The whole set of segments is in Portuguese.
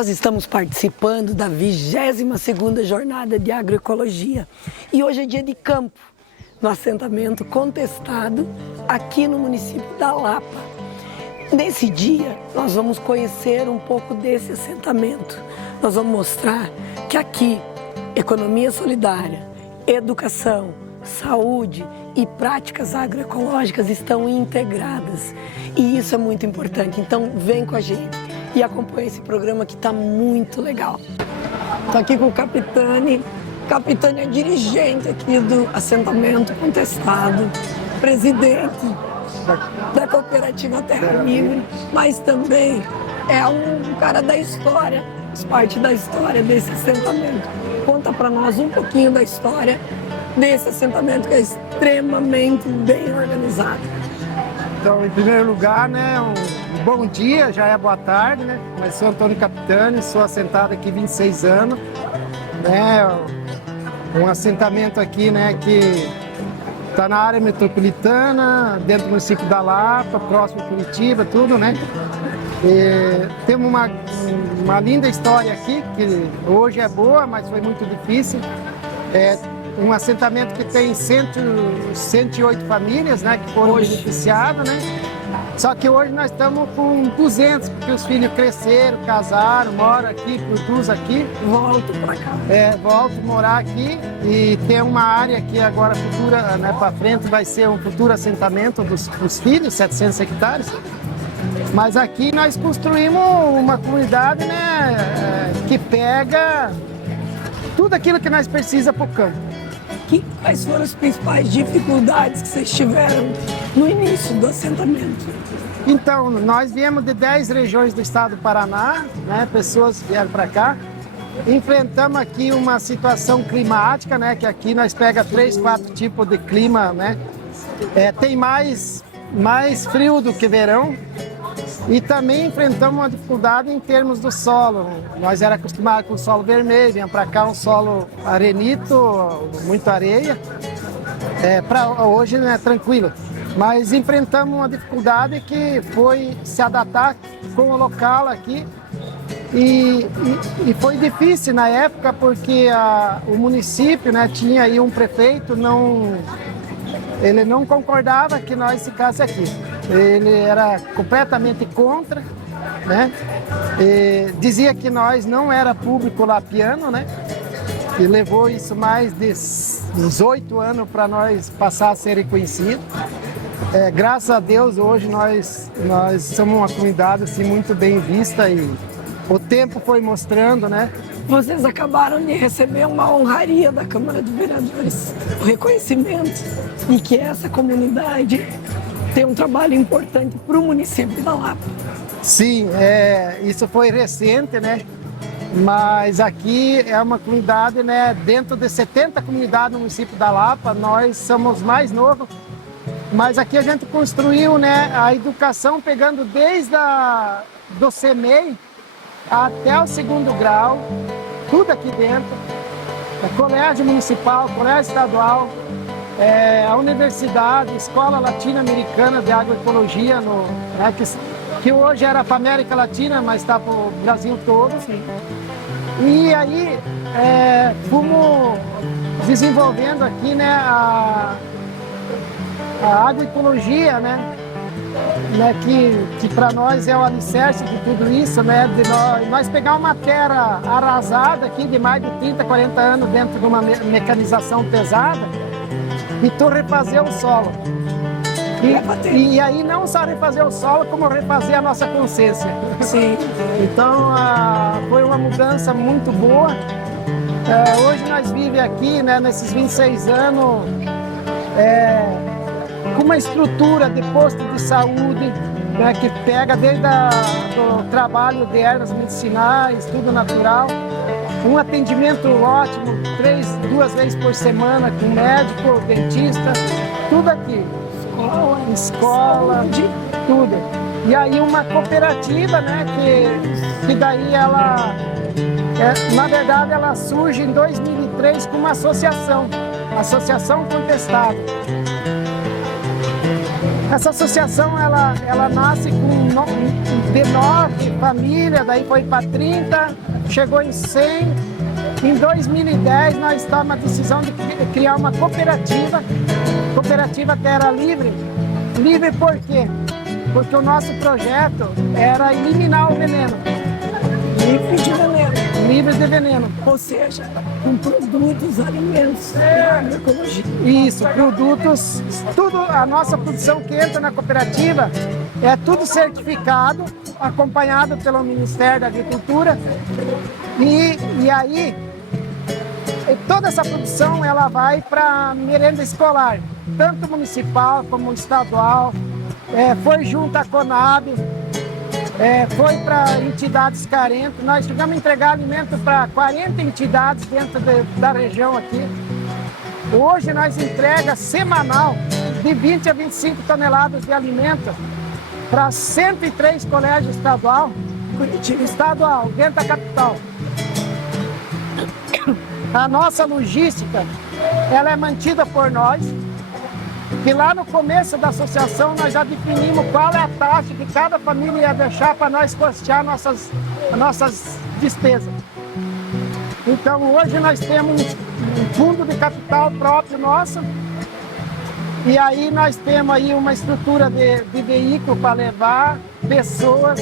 Nós estamos participando da 22ª Jornada de Agroecologia e hoje é dia de campo, no assentamento Contestado, aqui no município da Lapa. Nesse dia, nós vamos conhecer um pouco desse assentamento. Nós vamos mostrar que aqui, economia solidária, educação, saúde e práticas agroecológicas estão integradas. E isso é muito importante, então vem com a gente e acompanhe esse programa que está muito legal. Estou aqui com o Capitani. Capitani é dirigente aqui do assentamento Contestado, presidente da cooperativa Terra Livre, mas também é um cara da história, faz parte da história desse assentamento. Conta para nós um pouquinho da história desse assentamento que é extremamente bem organizado. Então, em primeiro lugar, né, um bom dia, já é boa tarde, né? Mas sou Antônio Capitani, sou assentado aqui há 26 anos, né? Um assentamento aqui, né, que está na área metropolitana, dentro do município da Lapa, próximo a Curitiba, tudo, né? E temos uma linda história aqui, que hoje é boa, mas foi muito difícil. É um assentamento que tem 108 famílias, né, que foram beneficiadas, né? Só que hoje nós estamos com 200, porque os filhos cresceram, casaram, moram aqui, produzem aqui. Volto para cá. Volto a morar aqui e tem uma área que agora futura, né, para frente vai ser um futuro assentamento dos filhos, 700 hectares. Mas aqui nós construímos uma comunidade, né, que pega tudo aquilo que nós precisamos para o campo. Quais foram as principais dificuldades que vocês tiveram no início do assentamento? Então, nós viemos de 10 regiões do estado do Paraná, né? Pessoas vieram para cá. Enfrentamos aqui uma situação climática, né? Que aqui nós pega 3, 4 tipos de clima, né? Tem mais frio do que verão. E também enfrentamos uma dificuldade em termos do solo. Nós era acostumados com o solo vermelho, vinha para cá um solo arenito, muita areia. Para hoje, né, tranquilo. Mas enfrentamos uma dificuldade que foi se adaptar com o local aqui. E foi difícil na época porque o município, né, tinha aí um prefeito, ele não concordava que nós ficássemos aqui. Ele era completamente contra, né? E dizia que nós não era público lapiano, né? E levou isso mais de 18 anos para nós passar a ser reconhecidos. Graças a Deus, hoje nós somos uma comunidade assim, muito bem vista e o tempo foi mostrando, né? Vocês acabaram de receber uma honraria da Câmara dos Vereadores, o reconhecimento de que essa comunidade tem um trabalho importante para o município da Lapa. Sim, isso foi recente, né? Mas aqui é uma comunidade, né? Dentro de 70 comunidades no município da Lapa, nós somos mais novos. Mas aqui a gente construiu, né, a educação pegando desde do CMEI até o 2º grau, tudo aqui dentro. Colégio municipal, colégio estadual, a universidade, Escola Latino-Americana de Agroecologia, né, que hoje era para a América Latina, mas está para o Brasil todo. Sim. E aí fomos desenvolvendo aqui, né, a agroecologia, né, que para nós é o alicerce de tudo isso, né, de nós pegar uma terra arrasada aqui de mais de 30, 40 anos dentro de uma mecanização pesada e tu refazer o solo. E aí não só refazer o solo, como refazer a nossa consciência. Sim. Então foi uma mudança muito boa. Hoje nós vivemos aqui, né, nesses 26 anos, com uma estrutura de posto de saúde, né, que pega desde o trabalho de ervas medicinais, tudo natural. Um atendimento ótimo, 2 vezes por semana, com médico, dentista, tudo aqui. Escola, saúde, tudo. E aí uma cooperativa, né, que daí ela, na verdade, ela surge em 2003 com uma associação, Associação Contestado. Essa associação, ela nasce com de 9 famílias, daí foi para 30, chegou em 100. Em 2010, nós tomamos a decisão de criar uma cooperativa Terra Livre. Livre por quê? Porque o nosso projeto era eliminar o veneno. Livre de veneno. Livre de veneno. Ou seja, com produtos, alimentos, agroecologia. Isso, produtos, tudo, a nossa produção que entra na cooperativa é tudo certificado, acompanhado pelo Ministério da Agricultura. E aí, toda essa produção ela vai para merenda escolar, tanto municipal como estadual, foi junto à Conab, foi para entidades carentes. Nós chegamos a entregar alimento para 40 entidades dentro da região aqui. Hoje nós entrega semanal de 20 a 25 toneladas de alimento para 103 colégios estadual, dentro da capital. A nossa logística, ela é mantida por nós, que lá no começo da associação nós já definimos qual é a taxa que cada família ia deixar para nós custear nossas despesas. Então hoje nós temos um fundo de capital próprio nosso, e aí nós temos aí uma estrutura de veículo para levar pessoas.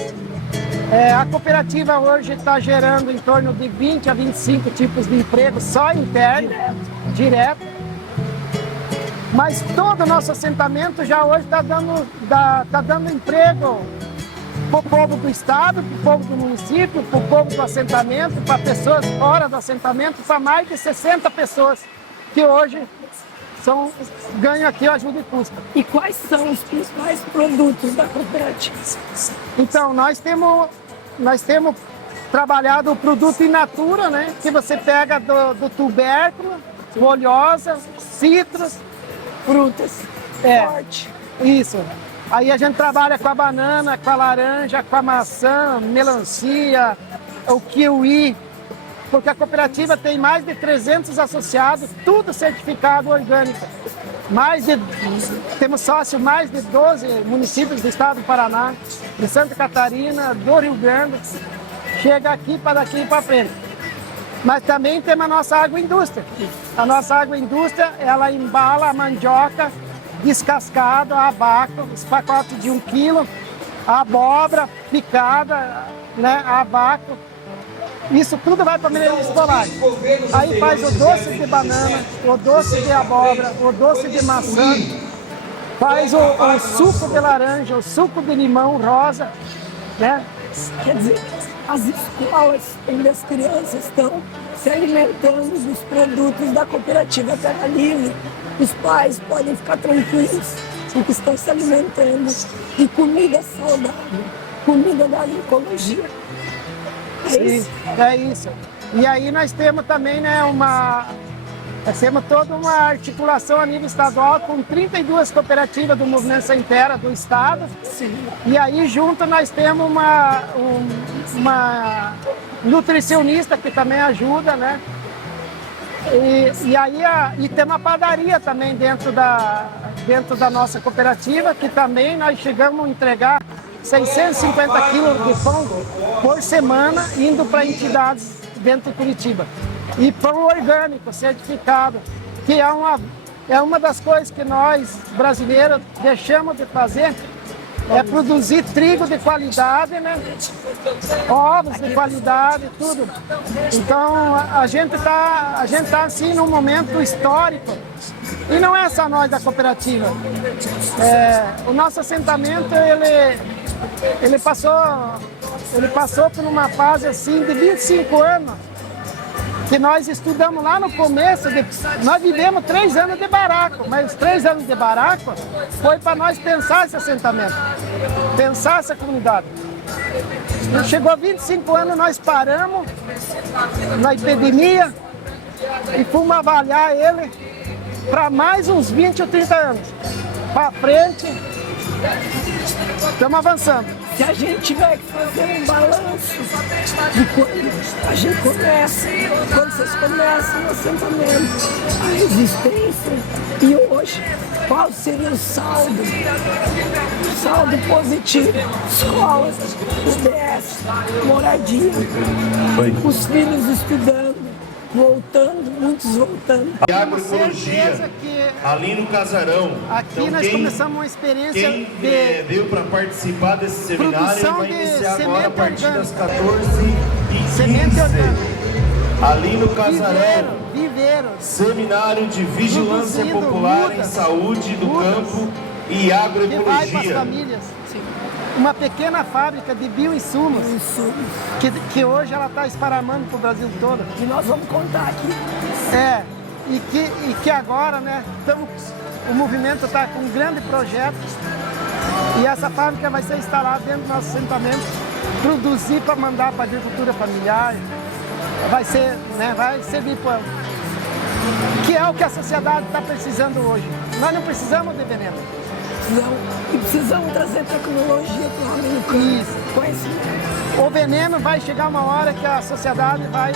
A cooperativa hoje está gerando em torno de 20 a 25 tipos de emprego só interno, direto. Mas todo o nosso assentamento já hoje está dando emprego para o povo do estado, para o povo do município, para o povo do assentamento, para pessoas fora do assentamento, para mais de 60 pessoas que hoje ganham aqui a ajuda e custa. E quais são os principais produtos da cooperativa? Então, nós temos trabalhado o produto in natura, né? Que você pega do tubérculo, folhosa, citros, frutas, forte. Isso. Aí a gente trabalha com a banana, com a laranja, com a maçã, melancia, o kiwi, porque a cooperativa tem mais de 300 associados, tudo certificado orgânico. Temos sócio mais de 12 municípios do estado do Paraná, de Santa Catarina, do Rio Grande, chega aqui para daqui para frente. Mas também temos a nossa agroindústria. A nossa agroindústria, ela embala a mandioca descascada, abaco, os pacotes de 1 quilo, a abóbora picada, né, abaco. Isso tudo vai para a merenda escolar. Aí faz o doce de banana, o doce de abóbora, o doce de maçã, faz o suco de laranja, o suco de limão rosa, né? Quer dizer, as escolas onde as crianças estão se alimentando dos produtos da cooperativa Terra Livre, os pais podem ficar tranquilos porque estão se alimentando de comida saudável, comida da agroecologia. É isso. E aí nós temos também, né, nós temos toda uma articulação a nível estadual com 32 cooperativas do Movimento Sem Terra do estado. Sim. E aí junto nós temos uma nutricionista que também ajuda, né? E tem uma padaria também dentro da nossa cooperativa, que também nós chegamos a entregar 650 quilos de pão por semana, indo para entidades dentro de Curitiba. E pão orgânico, certificado, que é uma das coisas que nós, brasileiros, deixamos de fazer, é produzir trigo de qualidade, né? Ovos de qualidade, tudo. Então, a gente tá assim num momento histórico. E não é só nós da cooperativa. O nosso assentamento, ele passou por uma fase assim de 25 anos, que nós estudamos lá no começo, nós vivemos 3 anos de baraco, mas os 3 anos de baraco foi para nós pensar esse assentamento, pensar essa comunidade. E chegou 25 anos, nós paramos na epidemia e fomos avaliar ele para mais uns 20 ou 30 anos. Para frente, estamos avançando. Se a gente tiver que fazer um balanço de quando a gente começa, quando vocês começam o assentamento, a resistência, e hoje, qual seria o saldo? O saldo positivo: escolas, UBS, moradia, os filhos estudando, voltando, muitos voltando. E agroecologia, ali no Casarão. Aqui então, nós começamos uma experiência quem de veio para participar desse seminário produção vai de iniciar agora a semente partir das orgânica. 14h15. Semente orgânica. Ali no Casarão. Viveiro. Seminário de Vigilância Produzindo Popular em mudas. Saúde do Mudas. Campo e Que vai para as Agroecologia. famílias. Uma pequena fábrica de bioinsumos, que hoje ela está esparramando para o Brasil todo. E nós vamos contar aqui. E que agora, né, o movimento está com um grande projeto e essa fábrica vai ser instalada dentro do nosso assentamento, produzir para mandar para a agricultura familiar, vai servir para... que é o que a sociedade está precisando hoje. Nós não precisamos de veneno. Precisamos trazer tecnologia para o homem no campo. Isso. Conhecimento. O veneno vai chegar uma hora que a sociedade vai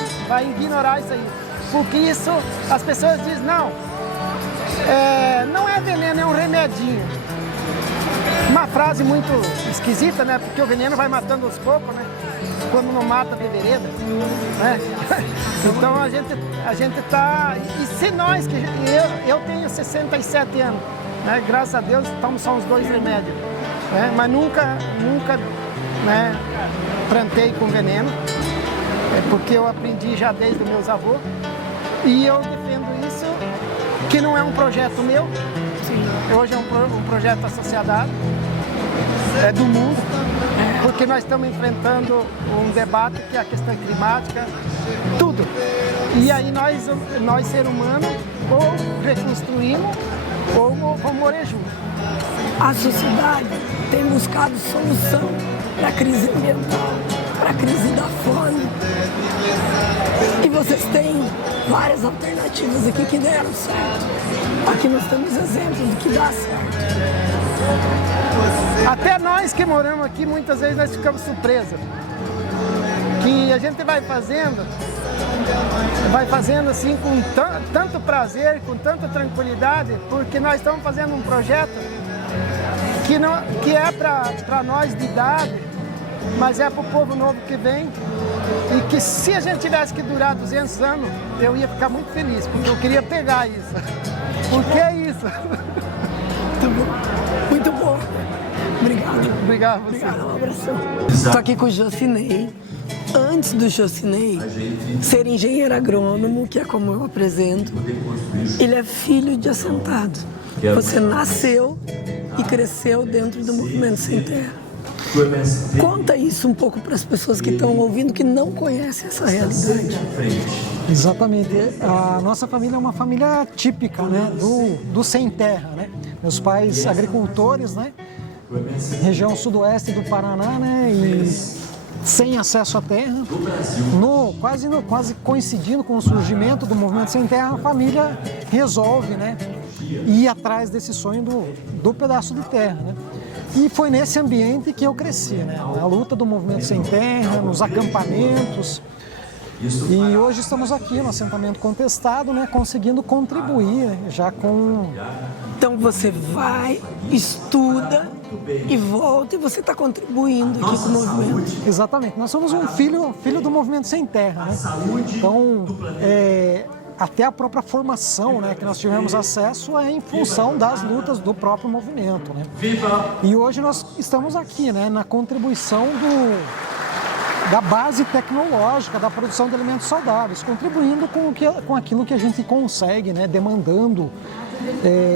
ignorar isso aí. Porque isso, as pessoas dizem, não é veneno, é um remedinho. Uma frase muito esquisita, né? Porque o veneno vai matando aos poucos, né? Quando não mata de vereda, né? Então a gente tá... E se nós, eu tenho 67 anos, né? Graças a Deus estamos só uns 2 remédios, né? Mas nunca, né, plantei com veneno, porque eu aprendi já desde os meus avós. E eu defendo isso, que não é um projeto meu, hoje é um projeto da sociedade, é do mundo, porque nós estamos enfrentando um debate que é a questão climática, tudo. E aí nós seres humanos, ou reconstruímos, ou vamos morrer juntos. A sociedade tem buscado solução para a crise ambiental, para a crise da fome. E vocês têm várias alternativas aqui que deram certo. Aqui nós temos exemplos do que dá certo. Até nós que moramos aqui, muitas vezes nós ficamos surpresos. Que a gente vai fazendo assim com tanto prazer, com tanta tranquilidade, porque nós estamos fazendo um projeto que é para nós de idade, mas é para o povo novo que vem. E que se a gente tivesse que durar 200 anos, eu ia ficar muito feliz, porque eu queria pegar isso. Porque é isso. Muito bom. Muito bom. Obrigado. Obrigado a você. Obrigado, um abração. Estou aqui com o Jocinei. Antes do Jocinei ser engenheiro agrônomo, que é como eu apresento, ele é filho de assentado. Você nasceu e cresceu dentro do Movimento Sem Terra. Conta isso um pouco para as pessoas que estão ouvindo, que não conhecem essa realidade. Exatamente. A nossa família é uma família típica, né, do sem terra, né? Meus pais agricultores, né? Região sudoeste do Paraná, né? E sem acesso à terra. Quase coincidindo com o surgimento do Movimento Sem Terra, a família resolve, né, ir atrás desse sonho do pedaço de terra, né? E foi nesse ambiente que eu cresci, né? Na luta do Movimento Sem Terra, nos acampamentos. E hoje estamos aqui no assentamento contestado, né? Conseguindo contribuir já com... Então você vai, estuda e volta e você está contribuindo aqui com o movimento. Exatamente. Nós somos um filho do Movimento Sem Terra, né? Então, até a própria formação, né, que nós tivemos acesso é em função das lutas do próprio movimento, né? E hoje nós estamos aqui, né, na contribuição da base tecnológica, da produção de alimentos saudáveis, contribuindo com aquilo que a gente consegue, né, demandando,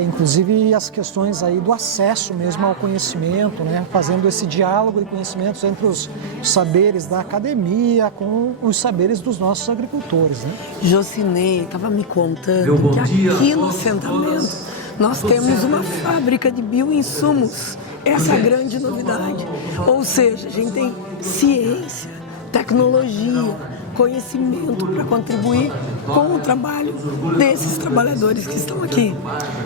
inclusive as questões aí do acesso mesmo ao conhecimento, né, fazendo esse diálogo de conhecimentos entre os saberes da academia com os saberes dos nossos agricultores, né? Jocinei estava me contando que aqui no assentamento nós temos uma fábrica de bioinsumos. Essa é a grande novidade. Ou seja, a gente tem ciência, tecnologia, conhecimento para contribuir com o trabalho desses trabalhadores que estão aqui.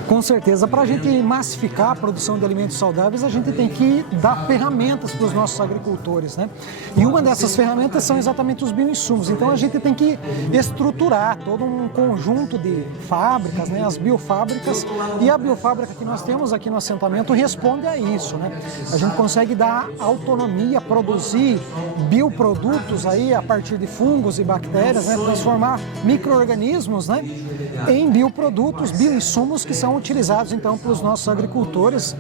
Com certeza, para a gente massificar a produção de alimentos saudáveis, a gente tem que dar ferramentas para os nossos agricultores, né? E uma dessas ferramentas são exatamente os bioinsumos. Então a gente tem que estruturar todo um conjunto de fábricas, né? As biofábricas, e a biofábrica que nós temos aqui no assentamento responde a isso, né? A gente consegue dar autonomia, produzir bioprodutos aí a partir de fungos e bactérias, né? Transformar micro-organismos, né? Em bioprodutos, bioinsumos que são utilizados então pelos nossos agricultores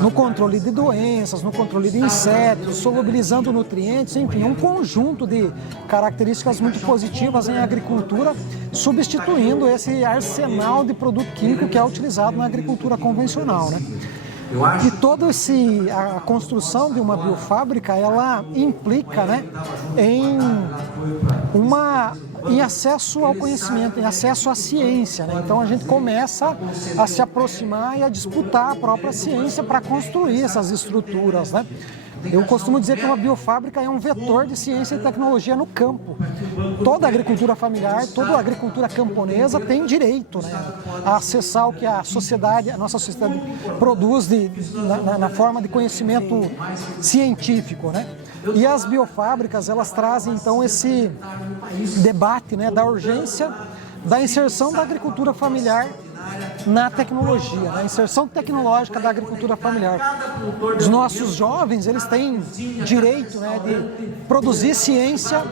no controle de doenças, no controle de insetos, solubilizando nutrientes, enfim, um conjunto de características muito positivas em agricultura, substituindo esse arsenal de produto químico que é utilizado na agricultura convencional, né? E toda a construção de uma biofábrica, ela implica, né, em acesso ao conhecimento, em acesso à ciência, né? Então a gente começa a se aproximar e a disputar a própria ciência para construir essas estruturas, né? Eu costumo dizer que uma biofábrica é um vetor de ciência e tecnologia no campo. Toda agricultura familiar, toda agricultura camponesa tem direito, né, a acessar o que a nossa sociedade produz na forma de conhecimento científico, né? E as biofábricas, elas trazem então esse debate, né, da urgência da inserção da agricultura familiar na tecnologia, na inserção tecnológica da agricultura familiar. Os nossos jovens, eles têm direito, né, de produzir ciência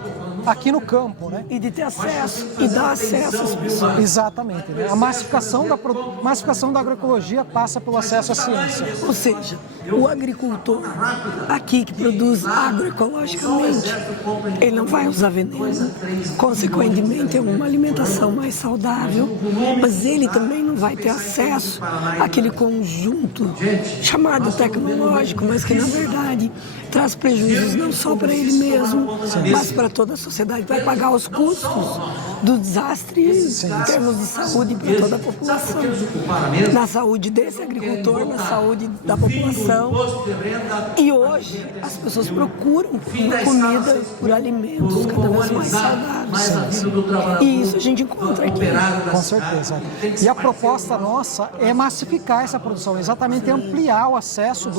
aqui no campo, né? E de ter acesso, e dar acesso às pessoas. Exatamente, né? A massificação da agroecologia passa pelo acesso à ciência. Ou seja, o agricultor aqui que produz agroecologicamente, ele não vai usar veneno, consequentemente é uma alimentação mais saudável, mas ele também não vai ter acesso àquele conjunto chamado tecnológico, mas que na verdade traz prejuízos não só para ele mesmo, mas para toda a sociedade, vai pagar os custos do desastre em termos de saúde para toda a população. Na saúde desse agricultor, na saúde da população. E hoje as pessoas procuram por comida, por alimentos cada vez mais saudáveis. E isso a gente encontra aqui. Com certeza. E a proposta nossa é massificar essa produção, exatamente ampliar o acesso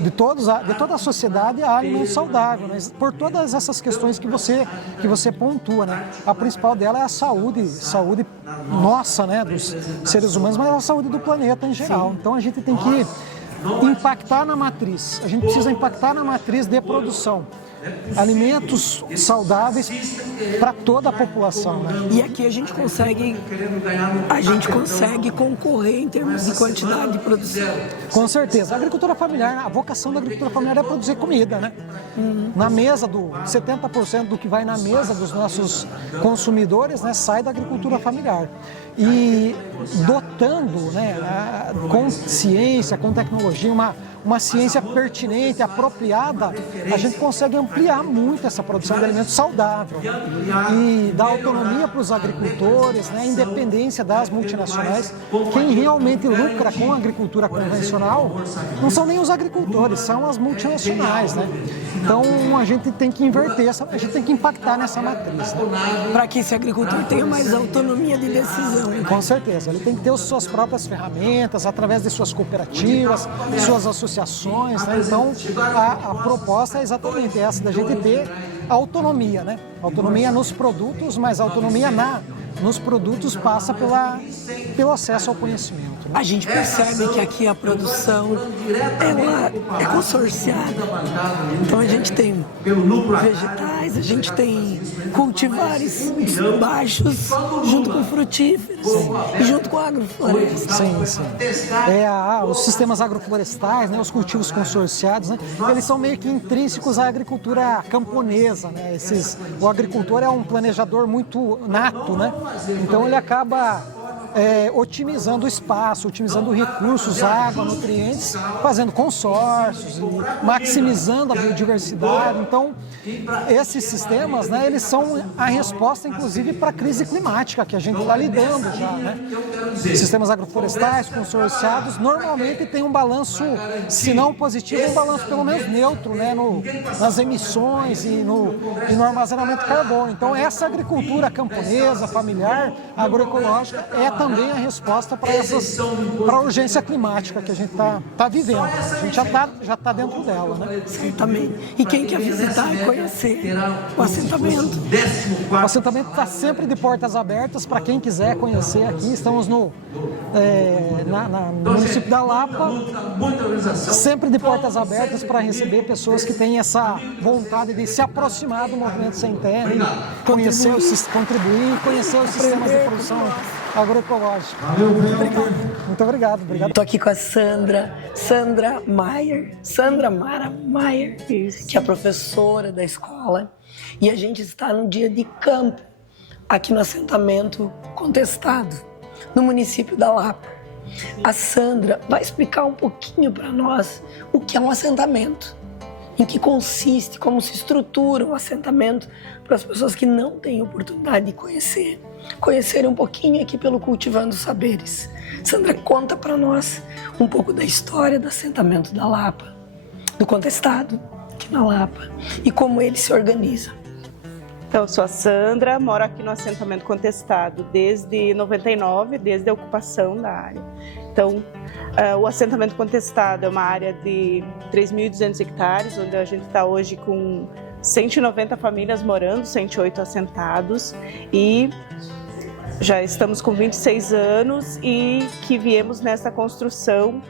de toda a sociedade a alimento saudável, né? Por todas essas questões que você pontua, né? A principal dela é a saúde nossa, né, dos seres humanos, mas a saúde do planeta em geral. Então a gente tem que impactar na matriz, a gente precisa impactar na matriz de produção. Alimentos saudáveis para toda a população, né? E aqui a gente consegue concorrer em termos de quantidade de produção. Com certeza. A agricultura familiar, a vocação da agricultura familiar é produzir comida, né? Na mesa 70% do que vai na mesa dos nossos consumidores, né, sai da agricultura familiar. E dotando, né, com ciência, com tecnologia, uma ciência pertinente, apropriada, a gente consegue ampliar muito essa produção de alimentos saudável e dar autonomia para os agricultores, né, independência das multinacionais. Quem realmente lucra com a agricultura convencional não são nem os agricultores, são as multinacionais, né? Então a gente tem que inverter, a gente tem que impactar nessa matriz, né? Para que esse agricultor tenha mais autonomia de decisão. Com certeza, ele tem que ter as suas próprias ferramentas, através de suas cooperativas, suas associações, né? Então a proposta é exatamente essa, da gente ter autonomia, né? Autonomia nos produtos, mas autonomia nos produtos passa pelo acesso ao conhecimento, né? A gente percebe que aqui a produção ela é consorciada. Então a gente tem vegetais, a gente tem cultivares baixos junto com frutíferos e junto com a agrofloresta. Sim. Os sistemas agroflorestais, né, os cultivos consorciados, né, eles são meio que intrínsecos à agricultura camponesa, né? O agricultor é um planejador muito nato, né? Então ele acaba otimizando o espaço, otimizando recursos, água, nutrientes, fazendo consórcios, e maximizando a biodiversidade. Então, esses sistemas, né, eles são a resposta, inclusive, para a crise climática que a gente está lidando já, né? Sistemas agroflorestais consorciados normalmente têm um balanço, se não positivo, um balanço pelo menos neutro, né, nas emissões e no armazenamento de carbono. Então, essa agricultura camponesa, familiar, agroecológica, é também a resposta para a urgência climática que a gente tá vivendo. A gente já tá dentro dela, né? Certamente. E quem quer visitar e conhecer o assentamento? O assentamento está sempre de portas abertas para quem quiser conhecer aqui. Estamos no município da Lapa, sempre de portas abertas para receber pessoas que têm essa vontade de se aproximar do movimento sem terra, conhecer, contribuir e conhecer os sistemas de produção agroecológica. Muito obrigado. Estou aqui com a Sandra Mara Maier, que é a professora da escola, e a gente está no dia de campo, aqui no assentamento Contestado, no município da Lapa. A Sandra vai explicar um pouquinho para nós o que é um assentamento, em que consiste, como se estrutura um assentamento para as pessoas que não têm oportunidade de conhecerem um pouquinho aqui pelo Cultivando Saberes. Sandra, conta para nós um pouco da história do assentamento da Lapa, do Contestado, aqui na Lapa, e como ele se organiza. Então, eu sou a Sandra, moro aqui no assentamento Contestado desde 99, desde a ocupação da área. Então, o assentamento Contestado é uma área de 3.200 hectares, onde a gente está hoje com 190 famílias morando, 108 assentados, e já estamos com 26 anos e que viemos nessa construção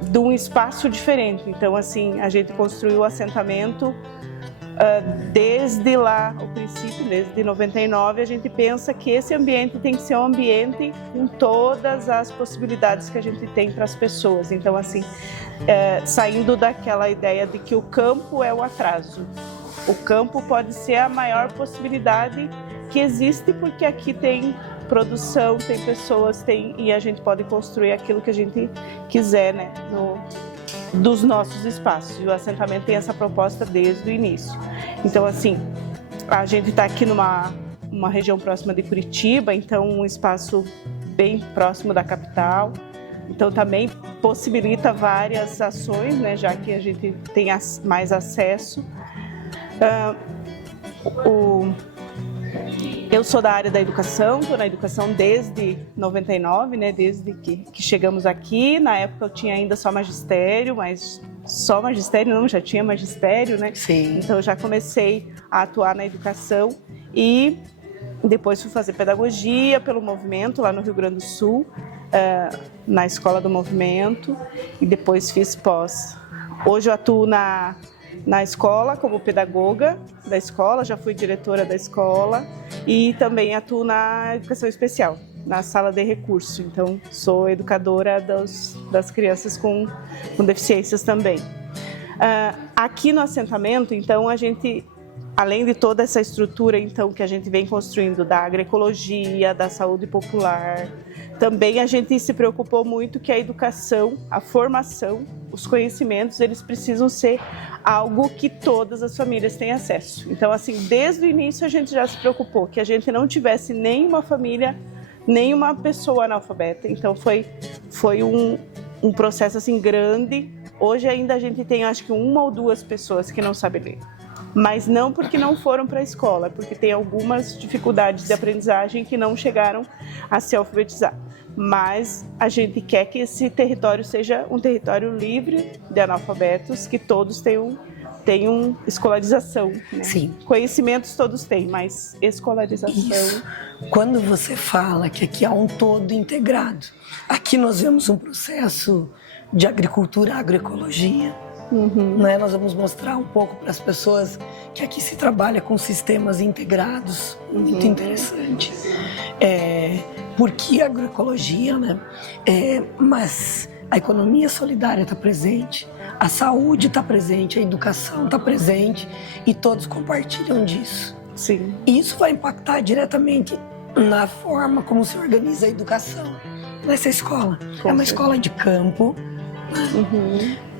de um espaço diferente. Então, assim, a gente construiu o assentamento desde lá, o princípio, desde 99, a gente pensa que esse ambiente tem que ser um ambiente com todas as possibilidades que a gente tem para as pessoas. Então, assim, saindo daquela ideia de que o campo é o atraso. O campo pode ser a maior possibilidade que existe, porque aqui tem produção, tem pessoas, e a gente pode construir aquilo que a gente quiser, né, dos nossos espaços. E o assentamento tem essa proposta desde o início. Então, assim, a gente está aqui numa região próxima de Curitiba, então um espaço bem próximo da capital. Então, também possibilita várias ações, né, já que a gente tem mais acesso. Eu sou da área da educação, estou na educação desde 99, né, desde que chegamos aqui. Na época eu tinha ainda só magistério, mas só magistério não, já tinha magistério, né? Sim. Então eu já comecei a atuar na educação e depois fui fazer pedagogia pelo movimento lá no Rio Grande do Sul, na Escola do Movimento, e depois fiz pós. Hoje eu atuo na escola como pedagoga da escola, já fui diretora da escola e também atuo na educação especial, na sala de recurso. Então, sou educadora das crianças com deficiências também. Aqui no assentamento, então, a gente, além de toda essa estrutura então, que a gente vem construindo da agroecologia, da saúde popular, também a gente se preocupou muito que a educação, a formação, os conhecimentos, eles precisam ser algo que todas as famílias têm acesso. Então, assim, desde o início a gente já se preocupou que a gente não tivesse nenhuma família, nenhuma pessoa analfabeta. Então, foi um processo assim grande. Hoje ainda a gente tem, acho que 1 ou 2 pessoas que não sabem ler. Mas não porque não foram para a escola, porque tem algumas dificuldades de aprendizagem que não chegaram a se alfabetizar. Mas a gente quer que esse território seja um território livre de analfabetos, que todos tenham escolarização. Né? Sim. Conhecimentos todos têm, mas escolarização... Isso. Quando você fala que aqui há um todo integrado, aqui nós vemos um processo de agricultura, agroecologia. Né? Nós vamos mostrar um pouco para as pessoas que aqui se trabalha com sistemas integrados, muito interessante. Por que agroecologia, né? Mas a economia solidária está presente, a saúde está presente, a educação está presente e todos compartilham disso. Sim. E isso vai impactar diretamente na forma como se organiza a educação nessa escola. É uma escola de campo.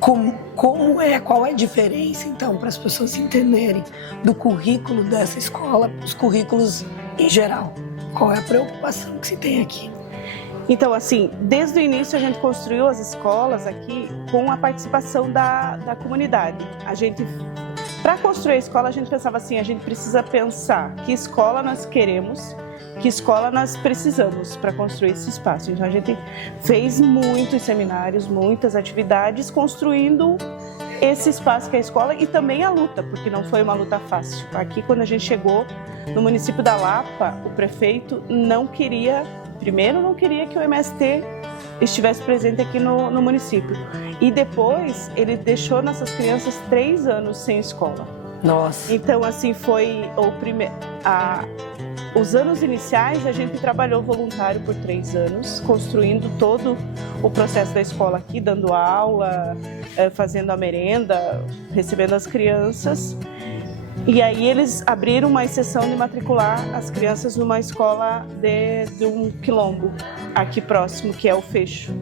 Qual é a diferença, então, para as pessoas entenderem do currículo dessa escola, os currículos em geral? Qual é a preocupação que se tem aqui? Então, assim, desde o início a gente construiu as escolas aqui com a participação da comunidade. Para construir a escola, a gente pensava assim, a gente precisa pensar que escola nós queremos, que escola nós precisamos para construir esse espaço. Então, a gente fez muitos seminários, muitas atividades, construindo esse espaço que é a escola e também a luta, porque não foi uma luta fácil. Aqui, quando a gente chegou no município da Lapa, o prefeito não queria que o MST estivesse presente aqui no município. E depois, ele deixou nossas crianças 3 anos sem escola. Nossa! Então, assim, foi os anos iniciais, a gente trabalhou voluntário por 3 anos, construindo todo o processo da escola aqui, dando aula, fazendo a merenda, recebendo as crianças. E aí eles abriram uma exceção de matricular as crianças numa escola de um quilombo aqui próximo, que é o Fecho,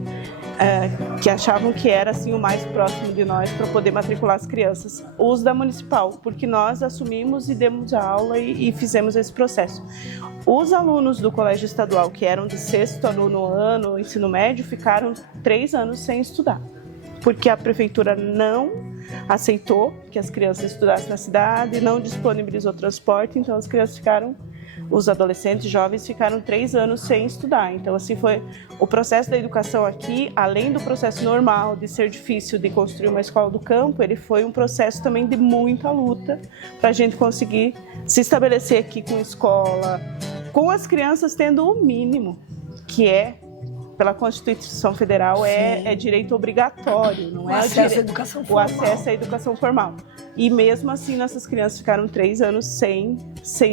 que achavam que era assim o mais próximo de nós para poder matricular as crianças. Os da municipal, porque nós assumimos e demos a aula e fizemos esse processo. Os alunos do colégio estadual, que eram de 6º a 9º ano, ensino médio, ficaram 3 anos sem estudar, porque a prefeitura não aceitou que as crianças estudassem na cidade, não disponibilizou transporte, então as crianças os adolescentes, jovens, ficaram 3 anos sem estudar. Então, assim, foi o processo da educação aqui, além do processo normal de ser difícil de construir uma escola do campo, ele foi um processo também de muita luta para a gente conseguir se estabelecer aqui com escola, com as crianças tendo o mínimo, que é pela Constituição Federal, é direito obrigatório, não é o acesso à educação formal. O acesso à educação formal. E mesmo assim, nossas crianças ficaram 3 anos sem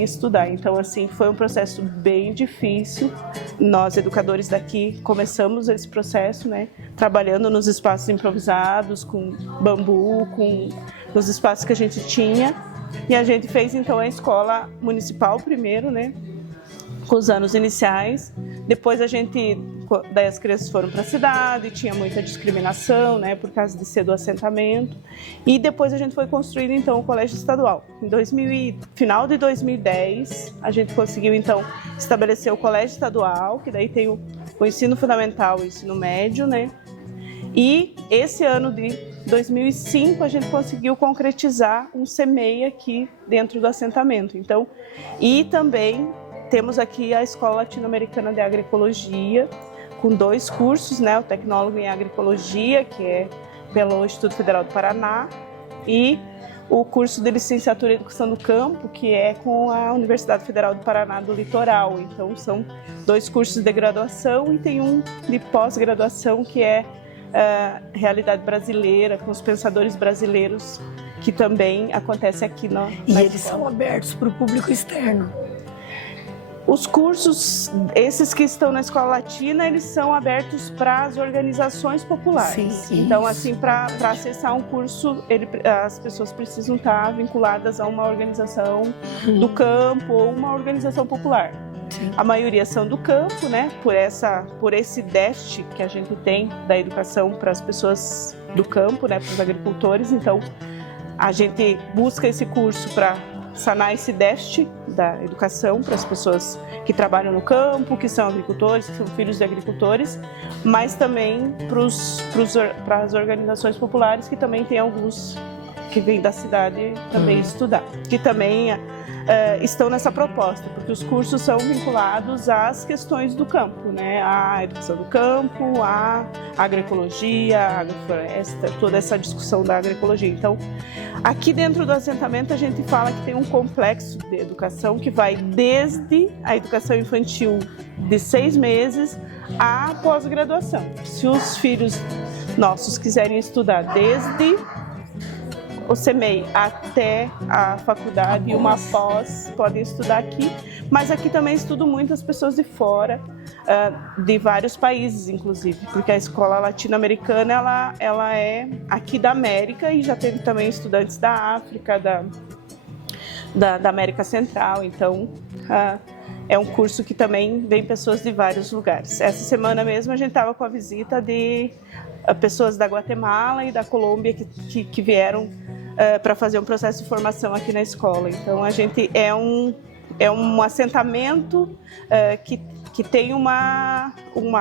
estudar. Então, assim, foi um processo bem difícil. Nós, educadores daqui, começamos esse processo, né, trabalhando nos espaços improvisados, com bambu, nos espaços que a gente tinha. E a gente fez, então, a escola municipal primeiro, né, com os anos iniciais. Depois daí as crianças foram para a cidade, tinha muita discriminação, né, por causa de ser do assentamento. E depois a gente foi construindo, então, o colégio estadual. Final de 2010, a gente conseguiu, então, estabelecer o colégio estadual, que daí tem o ensino fundamental e o ensino médio, né. E esse ano de 2005, a gente conseguiu concretizar um CMEI aqui dentro do assentamento. Então, e também temos aqui a Escola Latino-Americana de Agroecologia, com 2 cursos, né? O Tecnólogo em Agroecologia, que é pelo Instituto Federal do Paraná, e o curso de Licenciatura em Educação do Campo, que é com a Universidade Federal do Paraná do Litoral. Então, são 2 cursos de graduação e tem um de pós-graduação, que é Realidade Brasileira, com os pensadores brasileiros, que também acontece aqui na eles são abertos para o público externo. Os cursos, esses que estão na Escola Latina, eles são abertos para as organizações populares. Sim, então, assim, para acessar um curso, as pessoas precisam estar vinculadas a uma organização do campo ou uma organização popular. Sim. A maioria são do campo, né? Por esse déficit que a gente tem da educação para as pessoas do campo, né? Para os agricultores. Então, a gente busca esse curso para sanar esse déficit da educação para as pessoas que trabalham no campo, que são agricultores, que são filhos de agricultores, mas também para as organizações populares, que também tem alguns que vêm da cidade também estudar, que também estão nessa proposta, porque os cursos são vinculados às questões do campo, né? A educação do campo, a agroecologia, a agrofloresta, toda essa discussão da agroecologia. Então, aqui dentro do assentamento a gente fala que tem um complexo de educação que vai desde a educação infantil de 6 meses à pós-graduação. Se os filhos nossos quiserem estudar desde o CMEI até a faculdade e uma pós, podem estudar aqui, mas aqui também estudam muitas pessoas de fora, de vários países, inclusive, porque a escola latino-americana ela é aqui da América e já teve também estudantes da África, da América Central, então é um curso que também vem pessoas de vários lugares. Essa semana mesmo a gente estava com a visita de pessoas da Guatemala e da Colômbia que vieram para fazer um processo de formação aqui na escola. Então a gente é um assentamento que tem uma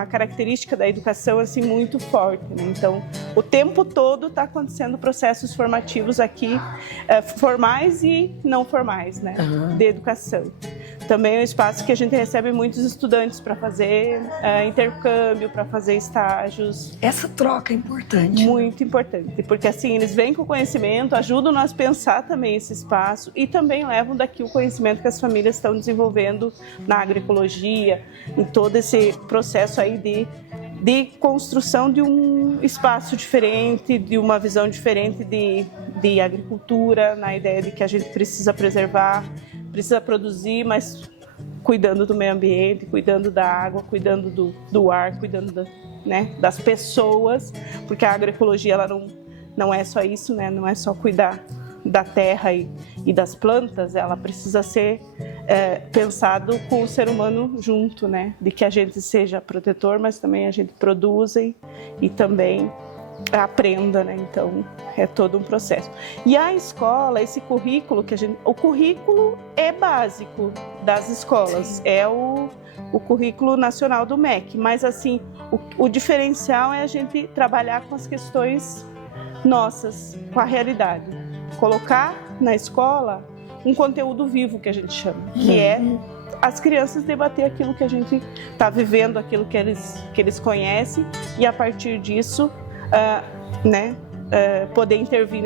característica da educação assim muito forte, né? Então o tempo todo está acontecendo processos formativos aqui, formais e não formais, né? De educação. Também é um espaço que a gente recebe muitos estudantes para fazer intercâmbio, para fazer estágios. Essa troca é importante. Muito importante, porque assim eles vêm com conhecimento, ajudam nós a pensar também esse espaço e também levam daqui o conhecimento que as famílias estão desenvolvendo na agroecologia, em todo esse processo aí de construção de um espaço diferente, de uma visão diferente de agricultura, na ideia de que a gente precisa preservar, precisa produzir, mas cuidando do meio ambiente, cuidando da água, cuidando do ar, cuidando das pessoas, porque a agroecologia ela não é só isso, né? Não é só cuidar da terra e das plantas, ela precisa ser pensado com o ser humano junto, né? De que a gente seja protetor, mas também a gente produza e também aprenda, né? Então é todo um processo. E a escola, esse currículo o currículo é básico das escolas. Sim. É o currículo nacional do MEC, mas assim o diferencial é a gente trabalhar com as questões nossas, com a realidade, colocar na escola um conteúdo vivo que a gente chama, que é as crianças debater aquilo que a gente está vivendo, aquilo que eles conhecem e a partir disso poder intervir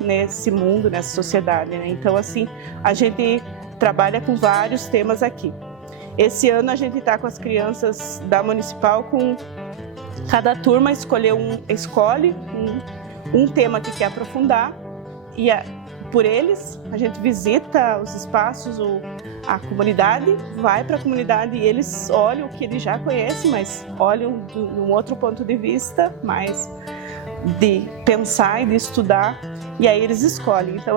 nesse mundo, nessa sociedade, né? Então, assim, a gente trabalha com vários temas aqui. Esse ano a gente está com as crianças da Municipal, com cada turma escolhe um tema que quer aprofundar e por eles a gente visita os espaços, a comunidade, vai para a comunidade e eles olham o que eles já conhecem, mas olham de um outro ponto de vista, mais de pensar e de estudar, e aí eles escolhem. Então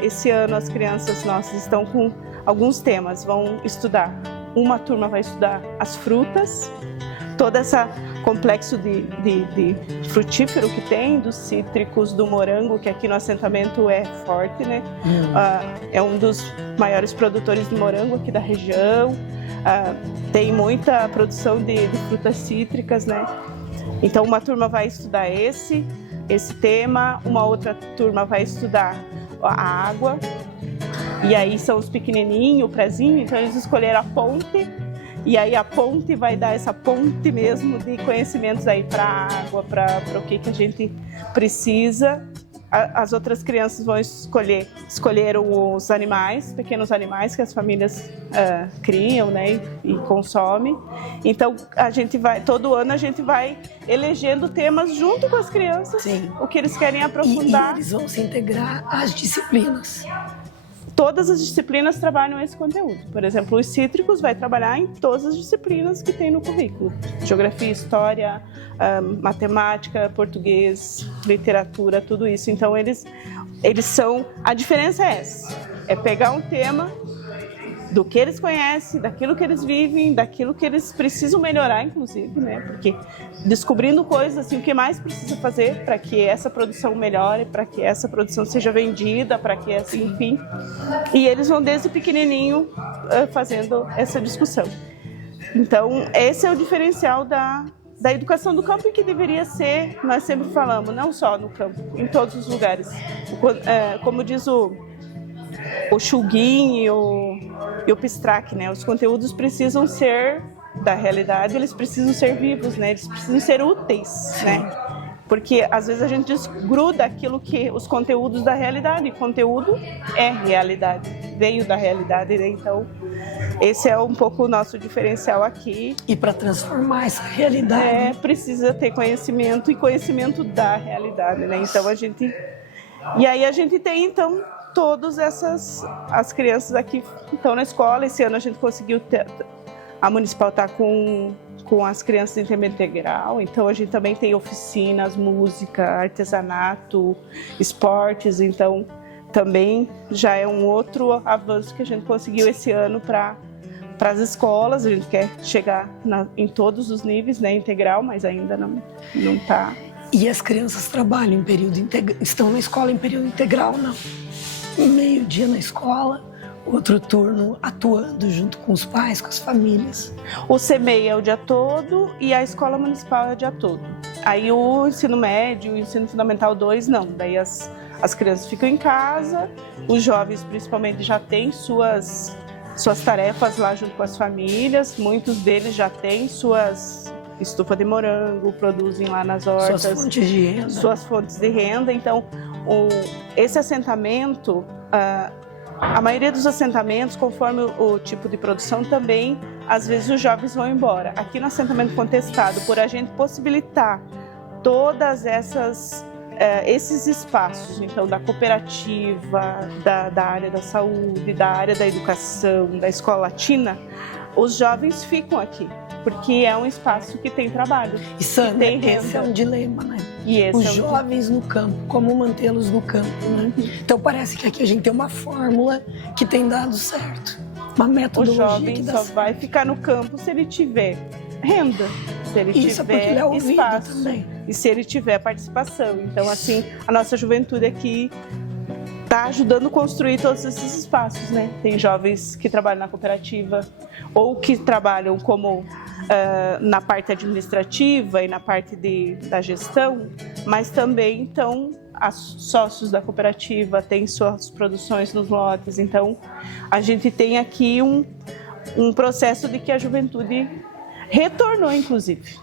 esse ano as crianças nossas estão com alguns temas, vão estudar. Uma turma vai estudar as frutas, todo esse complexo de frutífero que tem, dos cítricos, do morango, que aqui no assentamento é forte, né? É um dos maiores produtores de morango aqui da região, tem muita produção de frutas cítricas, né? Então uma turma vai estudar esse tema, uma outra turma vai estudar a água, e aí são os pequenininhos, o prézinho, então eles escolheram a ponte, e aí a ponte vai dar essa ponte mesmo de conhecimentos aí para a água, para o que a gente precisa. As outras crianças vão escolheram os animais, pequenos animais que as famílias criam, né, e consomem. Então todo ano a gente vai elegendo temas junto com as crianças. Sim. O que eles querem aprofundar. E eles vão se integrar às disciplinas. Todas as disciplinas trabalham esse conteúdo. Por exemplo, os cítricos vai trabalhar em todas as disciplinas que tem no currículo. Geografia, história, matemática, português, literatura, tudo isso. Então, eles são... A diferença é essa. É pegar um tema do que eles conhecem, daquilo que eles vivem, daquilo que eles precisam melhorar, inclusive, né? Porque descobrindo coisas, assim, o que mais precisa fazer para que essa produção melhore, para que essa produção seja vendida, para que assim, enfim. E eles vão desde pequenininho fazendo essa discussão. Então, esse é o diferencial da educação do campo e que deveria ser, nós sempre falamos, não só no campo, em todos os lugares. Como diz o Shulgin e o Pistrak, né? Os conteúdos precisam ser da realidade, eles precisam ser vivos, né? Eles precisam ser úteis, né? Porque às vezes a gente desgruda os conteúdos da realidade, e conteúdo é realidade, veio da realidade, né? Então esse é um pouco o nosso diferencial aqui. E para transformar essa realidade precisa ter conhecimento e conhecimento da realidade, né? Então e aí a gente tem então todas as crianças aqui estão na escola. Esse ano a gente conseguiu a Municipal está com as crianças em tempo integral, então a gente também tem oficinas, música, artesanato, esportes, então também já é um outro avanço que a gente conseguiu esse ano para para as escolas, a gente quer chegar em todos os níveis, né, integral, mas ainda não está. E as crianças trabalham em período integral, estão na escola em período integral, não? Meio-dia na escola, outro turno atuando junto com os pais, com as famílias. O CMEI é o dia todo e a escola municipal é o dia todo. Aí o ensino médio, o ensino fundamental 2, não. Daí as crianças ficam em casa, os jovens principalmente já têm suas tarefas lá junto com as famílias, muitos deles já têm suas estufa de morango, produzem lá nas hortas. Suas fontes de renda. Suas fontes de renda. Então, esse assentamento, a maioria dos assentamentos, conforme o tipo de produção também, às vezes os jovens vão embora. Aqui no assentamento contestado, por a gente possibilitar todas esses espaços, então da cooperativa, da área da saúde, da área da educação, da escola latina, os jovens ficam aqui, porque é um espaço que tem trabalho. E Sandra, esse é um dilema, né? Os jovens no campo, como mantê-los no campo, né? Então parece que aqui a gente tem uma fórmula que tem dado certo, uma metodologia. O jovem só vai ficar no campo se ele tiver renda, se ele tiver espaço também. E se ele tiver participação. Então, assim, a nossa juventude aqui está ajudando a construir todos esses espaços, né? Tem jovens que trabalham na cooperativa ou que trabalham como na parte administrativa e na parte da gestão, mas também estão sócios da cooperativa, têm suas produções nos lotes. Então, a gente tem aqui um processo de que a juventude retornou, inclusive.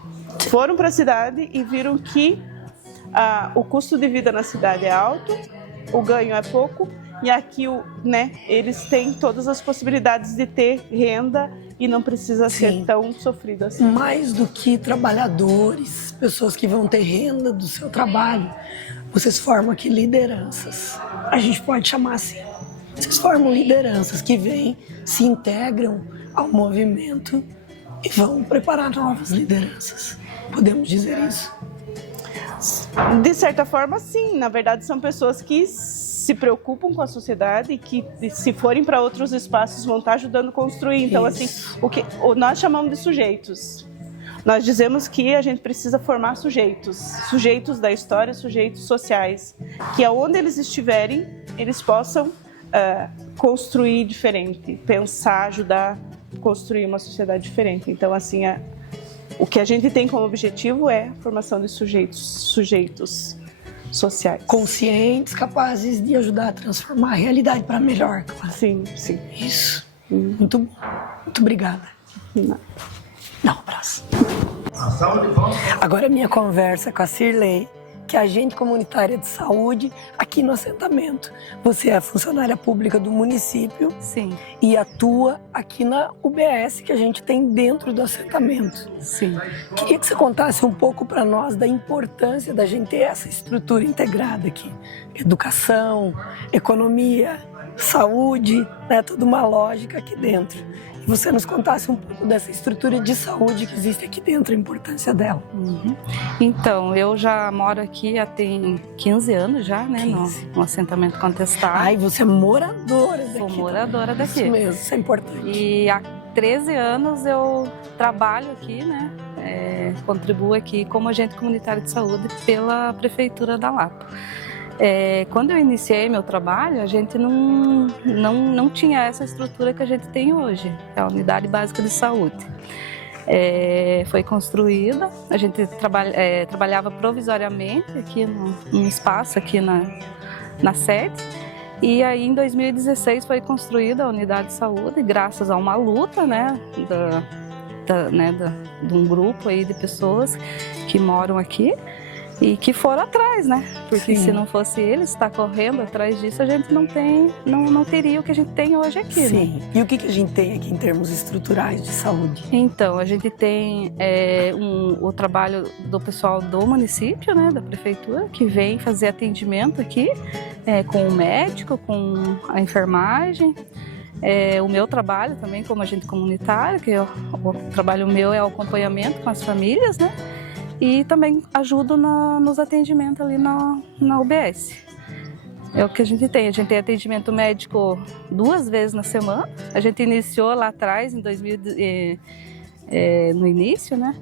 Foram para a cidade e viram que o custo de vida na cidade é alto, o ganho é pouco, e aqui eles têm todas as possibilidades de ter renda e não precisa ser tão sofrido assim. Mais do que trabalhadores, pessoas que vão ter renda do seu trabalho, vocês formam aqui lideranças. A gente pode chamar assim. Vocês formam lideranças que vêm, se integram ao movimento e vão preparar novas lideranças. Podemos dizer isso? De certa forma, sim. Na verdade, são pessoas que se preocupam com a sociedade e que, se forem para outros espaços, vão estar ajudando a construir. Então, assim, nós chamamos de sujeitos. Nós dizemos que a gente precisa formar sujeitos da história, sujeitos sociais, que aonde eles estiverem, eles possam construir diferente, pensar, ajudar a construir uma sociedade diferente. Então, assim, o que a gente tem como objetivo é a formação de sujeitos sociais. Conscientes, capazes de ajudar a transformar a realidade para melhor, claro. Sim, sim. Isso. Muito bom. Muito obrigada. Não, um abraço. Agora minha conversa com a Cirlei, que é agente comunitária de saúde aqui no assentamento. Você é funcionária pública do município. Sim. E atua aqui na UBS que a gente tem dentro do assentamento. Sim. Queria que você contasse um pouco para nós da importância da gente ter essa estrutura integrada aqui. Educação, economia, saúde, né, toda uma lógica aqui dentro. E você nos contasse um pouco dessa estrutura de saúde que existe aqui dentro, a importância dela. Então, eu já moro aqui há tem 15 anos já, né, no assentamento contestado. Ai, você é moradora daqui. Sou moradora daqui. Isso mesmo, isso é importante. E há 13 anos eu trabalho aqui, né, contribuo aqui como agente comunitário de saúde pela Prefeitura da Lapa. Quando eu iniciei meu trabalho, a gente não tinha essa estrutura que a gente tem hoje, que é a Unidade Básica de Saúde. Foi construída, a gente trabalhava provisoriamente aqui num espaço aqui na sede, e aí em 2016 foi construída a Unidade de Saúde, graças a uma luta, né, de um grupo aí de pessoas que moram aqui. E que foram atrás, né? Porque se não fosse eles estar correndo atrás disso, a gente não teria o que a gente tem hoje aqui. Sim. Né? E o que a gente tem aqui em termos estruturais de saúde? Então, a gente tem o trabalho do pessoal do município, né, da prefeitura, que vem fazer atendimento aqui com o médico, com a enfermagem. O meu trabalho também como agente comunitário, que o trabalho meu é o acompanhamento com as famílias, né? E também ajudo nos atendimentos ali na UBS. É o que a gente tem. A gente tem atendimento médico 2 vezes na semana. A gente iniciou lá atrás, em 2000, no início, né?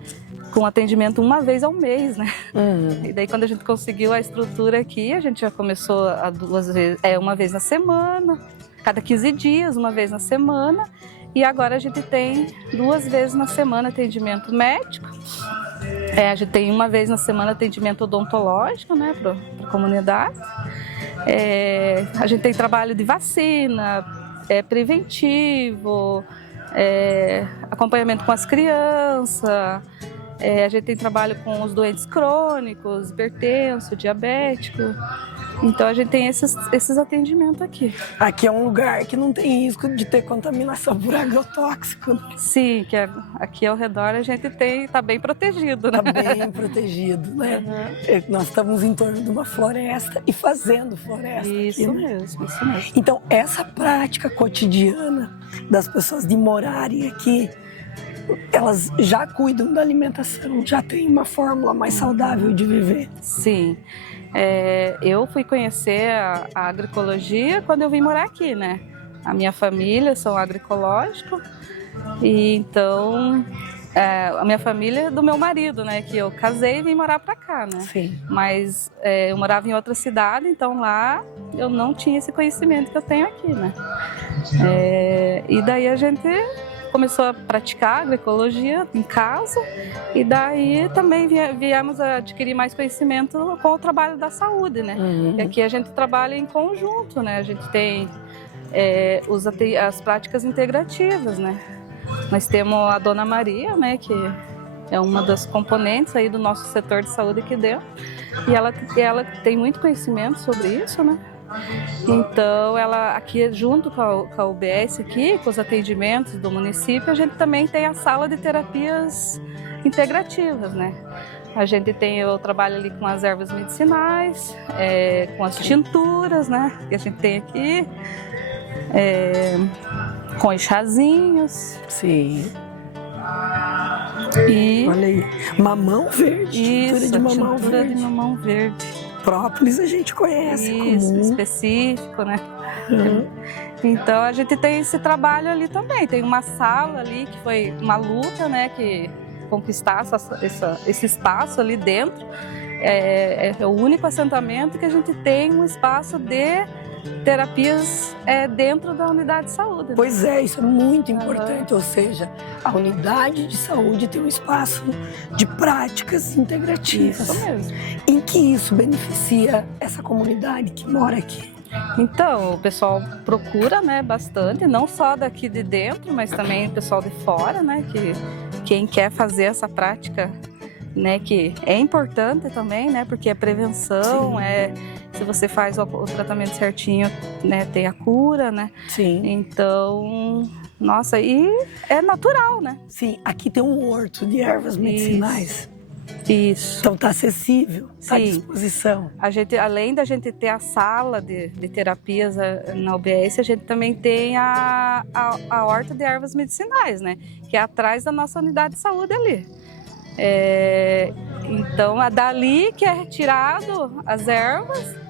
Com atendimento 1 vez ao mês, né? E daí quando a gente conseguiu a estrutura aqui, a gente já começou a 2 vezes, 1 vez na semana, cada 15 dias, 1 vez na semana. E agora a gente tem 2 vezes na semana atendimento médico. A gente tem 1 vez na semana atendimento odontológico, né, para a comunidade. A gente tem trabalho de vacina, preventivo, acompanhamento com as crianças. A gente tem trabalho com os doentes crônicos, hipertenso, diabético. Então a gente tem esses atendimentos aqui. Aqui é um lugar que não tem risco de ter contaminação por agrotóxico, né? Sim, que aqui ao redor a gente está bem protegido, né? Está bem protegido, né? Nós estamos em torno de uma floresta e fazendo floresta. Isso aqui, né? mesmo, isso mesmo. Então, essa prática cotidiana das pessoas de morarem aqui, elas já cuidam da alimentação, já tem uma fórmula mais saudável de viver. Sim. Eu fui conhecer a agroecologia quando eu vim morar aqui, né? A minha família são agroecológicos e então a minha família é do meu marido, né? Que eu casei e vim morar pra cá, né? Sim. Mas eu morava em outra cidade, então lá eu não tinha esse conhecimento que eu tenho aqui, né? E daí a gente começou a praticar agroecologia em casa e daí também viemos a adquirir mais conhecimento com o trabalho da saúde, né? E aqui a gente trabalha em conjunto, né? A gente tem as práticas integrativas, né? Nós temos a Dona Maria, né? Que é uma das componentes aí do nosso setor de saúde aqui dentro e ela tem muito conhecimento sobre isso, né? Então, ela aqui junto com a UBS aqui, com os atendimentos do município, a gente também tem a sala de terapias integrativas, né? A gente tem o trabalho ali com as ervas medicinais, com as tinturas, né? Que a gente tem aqui, com os chazinhos. Sim. E olha aí, mamão verde, isso, tintura de de mamão verde. Própolis a gente conhece, isso, comum. específico, né? Então a gente tem esse trabalho ali também. Tem uma sala ali que foi uma luta, né? Que conquistar esse espaço ali dentro. É o único assentamento que a gente tem um espaço de terapias dentro da unidade de saúde. Né? Pois é, isso é muito importante, ou seja, a unidade de saúde tem um espaço de práticas integrativas. Isso mesmo. Em que isso beneficia essa comunidade que mora aqui? Então, o pessoal procura, né, bastante, não só daqui de dentro, mas também o pessoal de fora, né, que quem quer fazer essa prática, né, que é importante também, né, porque é prevenção, se você faz o tratamento certinho, né, tem a cura, né? Sim. Então, nossa, e é natural, né? Sim, aqui tem um horto de ervas medicinais. Isso. Então tá acessível, tá à Sim. disposição. A gente, além da gente ter a sala de terapias na UBS, a gente também tem a horta de ervas medicinais, né? Que é atrás da nossa unidade de saúde ali. Então, dali que é retirado as ervas,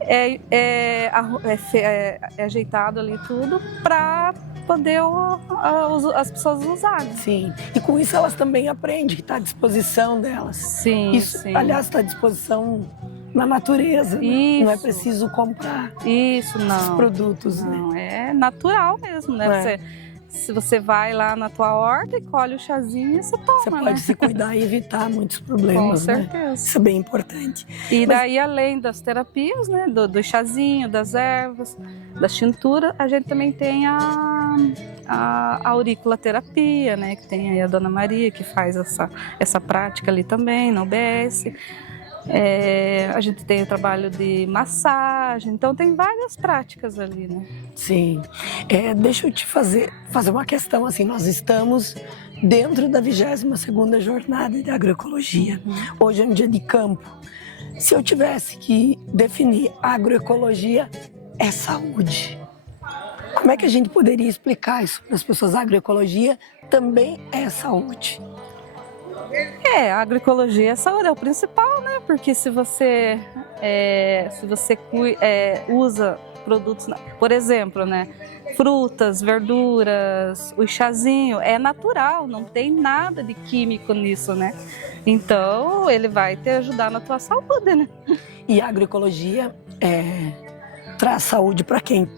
é ajeitado ali tudo para poder as pessoas usarem. Sim, e com isso elas também aprendem que está à disposição delas. Sim, isso, sim. Aliás, está à disposição na natureza, né? Não é preciso comprar esses produtos. Não, né? É natural mesmo, né? Se você vai lá na tua horta e colhe o chazinho, você toma, Você pode se cuidar e evitar muitos problemas, Com certeza. Né? Isso é bem importante. E daí, além das terapias, né, do chazinho, das ervas, das tinturas, a gente também tem a auriculaterapia, né, que tem aí a Dona Maria, que faz essa prática ali também, na UBS. A gente tem o trabalho de massagem, então tem várias práticas ali, né? Sim. Deixa eu te fazer uma questão, assim, nós estamos dentro da 22ª Jornada de Agroecologia. Hoje é um dia de campo. Se eu tivesse que definir agroecologia, é saúde. Como é que a gente poderia explicar isso para as pessoas? A agroecologia também é saúde. A agroecologia é saúde, é o principal, né? Porque se você Se você usa produtos, por exemplo, né, frutas, verduras, o chazinho é natural, não tem nada de químico nisso, né? Então ele vai te ajudar na tua saúde, né? E a agroecologia traz saúde para quem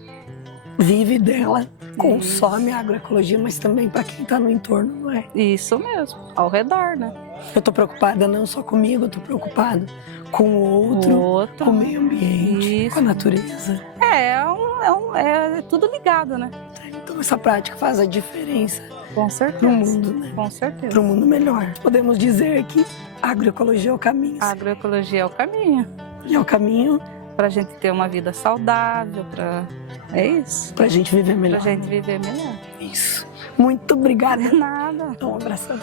vive dela, consome a agroecologia, mas também para quem está no entorno, não é? Isso mesmo, ao redor, né? Eu tô preocupada não só comigo, eu tô preocupada com o outro, com o meio ambiente, Isso. com a natureza. É tudo ligado, né? Então essa prática faz a diferença Com certeza. pro mundo, né? Com certeza. Para um mundo melhor. Podemos dizer que a agroecologia é o caminho. A agroecologia é o caminho. E é o caminho Para a gente ter uma vida saudável, é isso. pra gente viver melhor. Pra gente viver melhor. Isso. Muito obrigada. Nada. Um abração.